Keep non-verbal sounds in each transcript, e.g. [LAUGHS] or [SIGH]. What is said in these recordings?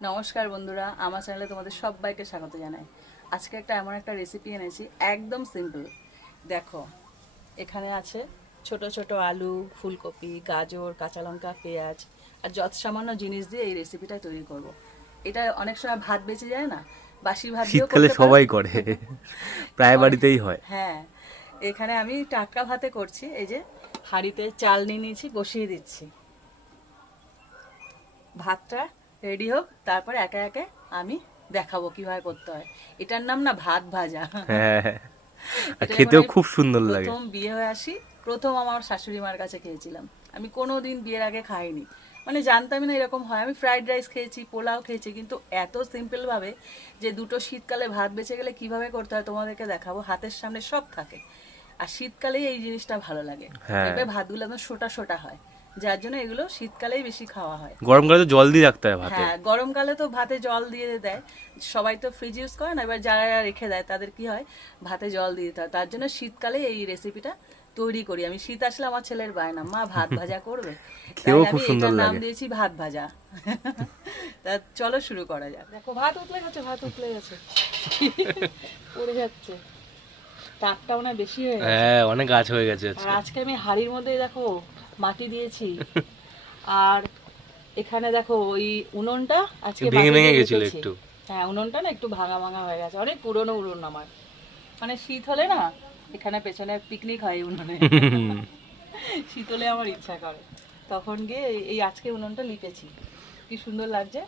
নমস্কার বন্ধুরা আমার চ্যানেলে তোমাদের সবাইকে স্বাগত জানাই। আজকে একটা এমন একটা রেসিপি এনেছি একদম সিম্পল দেখো এখানে আছে ছোট ছোট আলু ফুলকপি গাজর কাঁচা লঙ্কা পেঁয়াজ আর যত সামান্য জিনিস দিয়ে এই রেসিপিটা তৈরি করব। এটা অনেক সময় ভাত বেঁচে যায় না বাসি ভাত দিয়েও শীতকালে সবাই করে। প্রায় বাড়িতেই হয়। হ্যাঁ এখানে আমি টাটকা ভাতে করছি এই যে হাঁড়িতে চাল নিয়ে নিয়েছি বসিয়ে দিচ্ছি। ভাতটা রেডি হোক তারপরে একে একে আমি দেখাবো কীভাবে করতে হয়। এটার নাম না ভাত ভাজা। হ্যাঁ। খেতেও খুব সুন্দর লাগে। প্রথম বিয়ে হয়ে আসি প্রথম আমার শাশুড়ি মার কাছে খেয়েছিলাম। আমি কোনো দিন বিয়ের আগে খাইনি। মানে জানতামই না এরকম হয়। আমি ফ্রাইড রাইস খেয়েছি পোলাও খেয়েছি কিন্তু এত সিম্পল ভাবে যে দুটো শীতকালে ভাত বেঁচে গেলে কীভাবে করতে হয় তোমাদেরকে দেখাবো। হাতের সামনে সব থাকে। আর শীতকালেই এই জিনিসটা ভালো লাগে। হ্যাঁ। ভাতগুলো একদম সোটা সোটা হয়। যার জন্য এগুলো শীতকালেই বেশি খাওয়া হয়। গরমকালে তো জল দিয়ে রাখতে হয় ভাতে। হ্যাঁ গরমকালে তো ভাতে জল দিয়ে দেয়। সবাই তো ফ্রিজ ইউজ করে না এবার যারা রেখে দেয় তাদের কি হয়? ভাতে জল দিয়ে দিতে হয়। তার জন্য শীতকালে এই রেসিপিটা তৈরি করি। আমি শীত আসলে আমার ছেলের বায়না মা ভাত ভাজা করবে। [LAUGHS] খেয়েও খুব সুন্দর এটার নাম দিয়েছি ভাত ভাজা। [LAUGHS] তা চলো শুরু করা যাক। দেখো ভাত উতলে গেছে ভাত উতলে গেছে [LAUGHS] পড়ে যাচ্ছে। তাপটা মনে বেশি হয়ে গেছে। হ্যাঁ অনেক গাছ হয়ে গেছে আজকে। আমি হাড়ির মধ্যে দেখো মাটি দিয়েছি। আর এখানে দেখো ওই উনুনটা আজকে ভেঙে ভেঙে গেছিল একটু। হ্যাঁ উনুনটা না একটু ভাঙা ভাঙা হয়ে গেছে। অনেক পুরনো উনুন আমার। মানে শীত হলে না এখানে পেছনে পিকনিক হয় উনুনে। [LAUGHS] শীত হলে আমার ইচ্ছা করে। তখন গিয়ে এই- এই আজকে উনুনটা লিপেছি। কি সুন্দর লাগছে।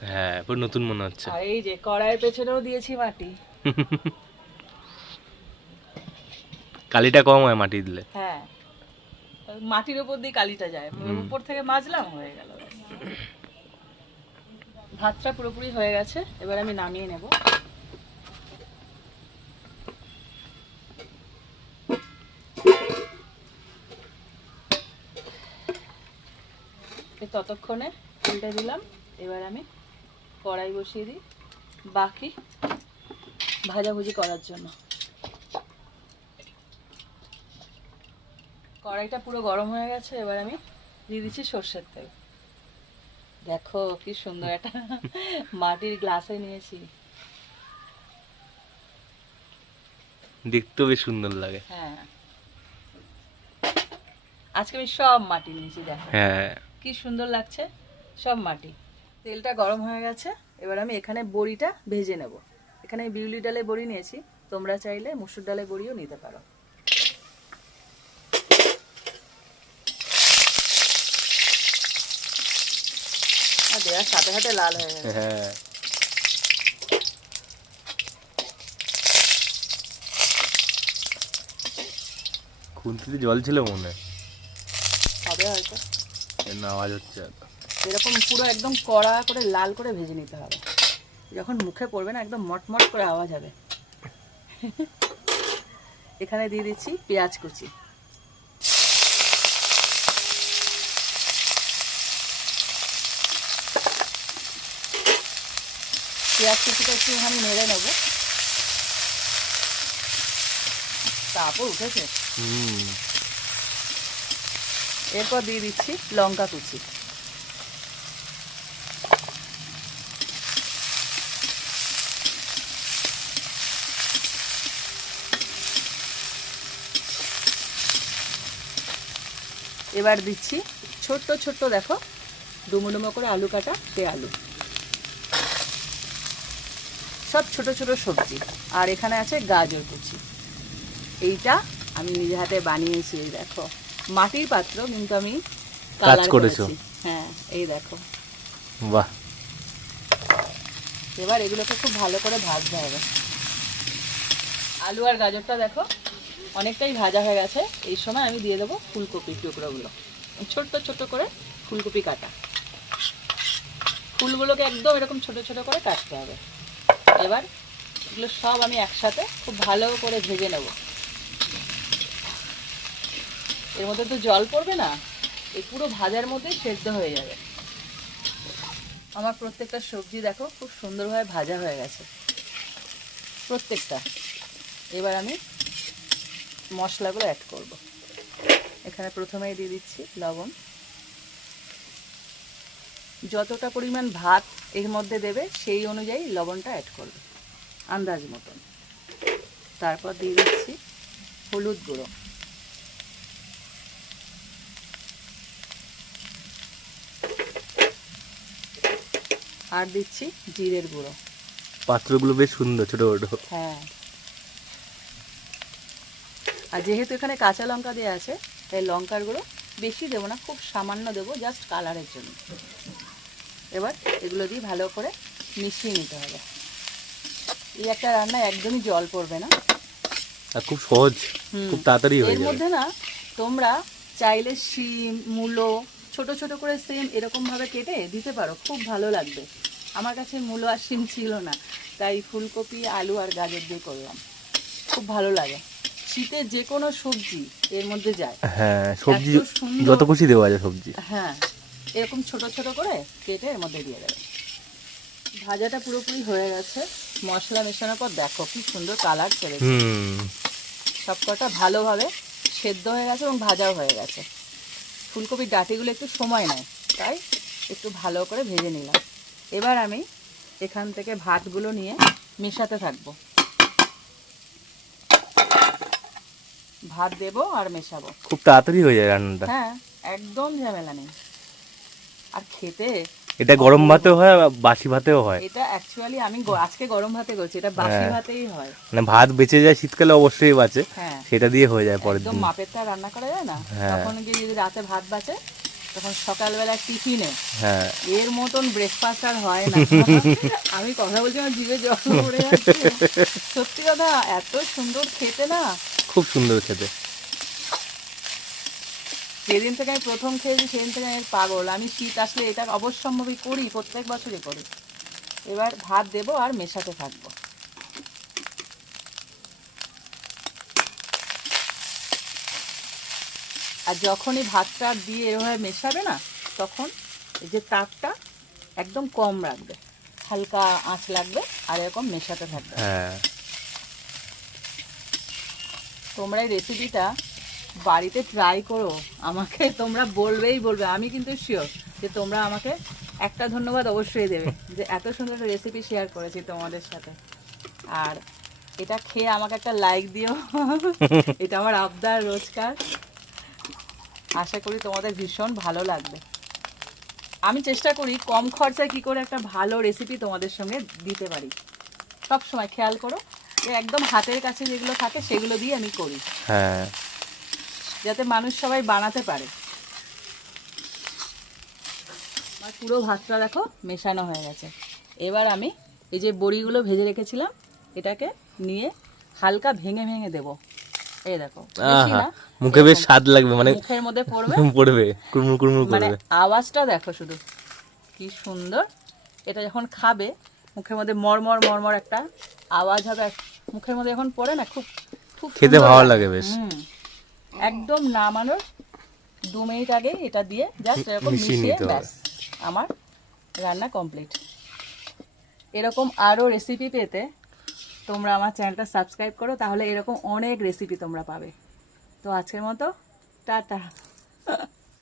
হ্যাঁ পুরো নতুন মনে হচ্ছে। আর এই যে কড়াইয়ের পেছনেও দিয়েছি মাটি। [LAUGHS] কালিটা কম হয় মাটি দিলে। হ্যাঁ। মাটির উপর দিয়ে কালিটা যায়। উপর থেকে মাজলাম হয়ে গেল ভাতটা পুরোপুরি হয়ে গেছে এবার আমি নামিয়ে নেব। ততক্ষণে উল্টে দিলাম এবার আমি কড়াই বসিয়ে দিই বাকি ভাজাভুজি করার জন্য। কড়াইটা পুরো গরম হয়ে গেছে এবার আমি দিয়ে দিচ্ছি সর্ষের তেল। দেখো কি সুন্দর একটা মাটির গ্লাসে নিয়েছি। দেখতেও বেশ সুন্দর লাগে। হ্যাঁ। আজকে আমি সব মাটি নিয়েছি দেখো। হ্যাঁ। কি সুন্দর লাগছে সব মাটি। তেলটা গরম হয়ে গেছে এবার আমি এখানে বড়িটা ভেজে নেব। এখানে বিউলি ডালে বড়ি নিয়েছি তোমরা চাইলে মুসুর ডালে বড়িও নিতে পারো। দেওয়ার সাথে সাথে লাল হয়ে গেছে। হ্যাঁ। খুন্তিতে জল ছিল মনে? হবে হয়তো। না আওয়াজ হচ্ছে এরকম পুরো একদম কড়া করে লাল করে ভেজে নিতে হবে। যখন মুখে পড়বে না একদম মটমট করে আওয়াজ হবে। এখানে দিয়ে দিচ্ছি পেঁয়াজ কুচি। পেঁয়াজ কুচিটা আমি নেড়ে নেব। তারপর উঠেছে। এরপর দিয়ে দিচ্ছি লঙ্কা কুচি। এবার দিচ্ছি ছোট্ট ছোট্ট দেখো ডুমো ডুমো করে আলু কাটা সে আলু। সব ছোট ছোট সবজি। আর এখানে আছে গাজর কুচি। এইটা আমি নিজে হাতে বানিয়েছি এই দেখো। মাটির পাত্র কিন্তু আমি কাজ করেছ। হ্যাঁ এই দেখো। বাহ। এবার এগুলোকে খুব ভালো করে ভাজতে হবে। আলু আর গাজরটা দেখো অনেকটাই ভাজা হয়ে গেছে। এই সময় আমি দিয়ে দেবো ফুলকপির টুকরোগুলো। ছোট্ট ছোট্ট করে ফুলকপি কাটা। ফুলগুলোকে একদম এরকম ছোট ছোট করে কাটতে হবে। এবার এগুলো সব আমি একসাথে খুব ভালো করে ভেজে নেব। এর মধ্যে তো জল পড়বে না, এই পুরো ভাজার মধ্যেই সেদ্ধ হয়ে যাবে। আমার প্রত্যেকটা সবজি দেখো খুব সুন্দরভাবে ভাজা হয়ে গেছে। প্রত্যেকটা। এবার আমি মশলাগুলো অ্যাড করব। এখানে প্রথমেই দিয়ে দিচ্ছি লবণ। যতটা পরিমাণ ভাত এর মধ্যে দেবে সেই অনুযায়ী লবণটা অ্যাড করবে। আন্দাজ মতন। তারপর দিয়ে দিচ্ছি হলুদ গুঁড়ো। আর দিচ্ছি জিরের গুঁড়ো। পাত্রগুলো বেশ সুন্দর ছোট ছোট হ্যাঁ। আর যেহেতু এখানে কাঁচা লঙ্কা দেওয়া আছে তাই লঙ্কার গুঁড়ো বেশি দেবো না খুব সামান্য দেবো জাস্ট কালারের জন্য। এবার এগুলো দিয়ে ভালো করে মিশিয়ে নিতে হবে। এই একটা রান্না একদমই জল পড়বে না। আর খুব সহজ খুব তাড়াতাড়ি হয়ে এর যাবে। মধ্যে না তোমরা চাইলে শিম মূলো ছোট ছোট করে সেম এরকম ভাবে কেটে দিতে পারো খুব ভালো লাগবে। আমার কাছে মূলো আর শিম ছিল না তাই ফুলকপি আলু আর গাজর দিয়ে করলাম। খুব ভালো লাগে। শীতে যে কোনো সবজি এর মধ্যে যায়। হ্যাঁ সবজি। যত খুশি দেওয়া যায় সবজি। হ্যাঁ এরকম ছোট ছোট করে কেটে এর মধ্যে দিয়ে দেবে। ভাজাটা পুরোপুরি হয়ে গেছে। মশলা মেশানোর পর দেখো কি সুন্দর কালার চলেছে। হুম। সবকটা ভালোভাবে সেদ্ধ হয়ে গেছে এবং ভাজাও হয়ে গেছে। ফুলকপির ডাটিগুলো একটু সময় নেয় তাই একটু ভালো করে ভেজে নিলাম। এবার আমি এখান থেকে ভাতগুলো নিয়ে মেশাতে থাকব। ভাত দেবো আর মেশাবো। খুব তাড়াতাড়ি হয়ে যায় রান্নাটা। হ্যাঁ একদম ঝামেলা নেই। আর খেতে এটা গরম ভাতেও হয় বাসি ভাতেও হয়। এটা অ্যাকচুয়ালি আমি আজকে গরম ভাতে করছি এটা বাসি হ্যাঁ। ভাতেই হয়। মানে ভাত বেঁচে যায় শীতকালে অবশ্যই বাঁচে হ্যাঁ। সেটা দিয়ে হয়ে যায় পরের একদম দিন। মাপেরটা রান্না করা যায় না? হ্যাঁ। তখন গিয়ে যদি রাতে ভাত বাঁচে তখন সকালবেলা টিফিনে। হ্যাঁ। এর মতন ব্রেকফাস্ট আর হয় না। [LAUGHS] আমি কথা বলছি আমার জিভে জল পড়ে যাচ্ছে। [LAUGHS] সত্যি কথা এত সুন্দর খেতে না। খুব সুন্দর খেতে। যেদিন থেকে আমি প্রথম খেয়েছি সেদিন থেকে আমি পাগল। আমি শীত আসলে এটা অবশ্যম্ভাবী করি প্রত্যেক বছরই করি। এবার ভাত দেবো আর মেশাতে থাকব। আর যখনই ভাতটা দিয়ে এভাবে মেশাবে না তখন এই যে তাপটা একদম কম রাখবে। হালকা আঁচ লাগবে আর এরকম মেশাতে থাকবে। হ্যাঁ। তোমরা এই রেসিপিটা বাড়িতে ট্রাই করো। আমাকে তোমরা বলবেই বলবে। আমি কিন্তু শিওর যে তোমরা আমাকে একটা ধন্যবাদ অবশ্যই দেবে যে এত সুন্দর একটা রেসিপি শেয়ার করেছি তোমাদের সাথে। আর এটা খেয়ে আমাকে একটা লাইক দিও। [LAUGHS] এটা আমার আবদার রোজকার। আশা করি তোমাদের ভীষণ ভালো লাগবে। আমি চেষ্টা করি কম খরচায় কি করে একটা ভালো রেসিপি তোমাদের সঙ্গে দিতে পারি। সব সময় খেয়াল করো যে একদম হাতের কাছে যেগুলো থাকে সেগুলো দিয়ে আমি করি। হ্যাঁ। যাতে মানুষ সবাই বানাতে পারে। আমার পুরো ভাতটা দেখো মেশানো হয়ে গেছে। এবার আমি এই যে বড়িগুলো ভেজে রেখেছিলাম এটাকে নিয়ে হালকা ভেঙে ভেঙে দেব। এই দেখো মুখে বেশ স্বাদ লাগবে মানে মুখের মধ্যে পড়বে। [LAUGHS] পড়বে কুড়মুড় কুড়মুড় মানে করবে। আওয়াজটা দেখো শুধু কি সুন্দর। এটা যখন খাবে মুখের মধ্যে মরমর মরমর একটা আওয়াজ হবে মুখের মধ্যে যখন পড়ে না খুব খুব খেতে ভালো লাগে বেশ। হুম। একদম নামানোর দু মিনিট আগে এটা দিয়ে জাস্ট এরকম মিশিয়ে ব্যাস আমার রান্না কমপ্লিট এরকম আরও রেসিপি পেতে তোমরা আমার চ্যানেলটা সাবস্ক্রাইব করো তাহলে এরকম অনেক রেসিপি তোমরা পাবে। তো আজকের মতো টাটা।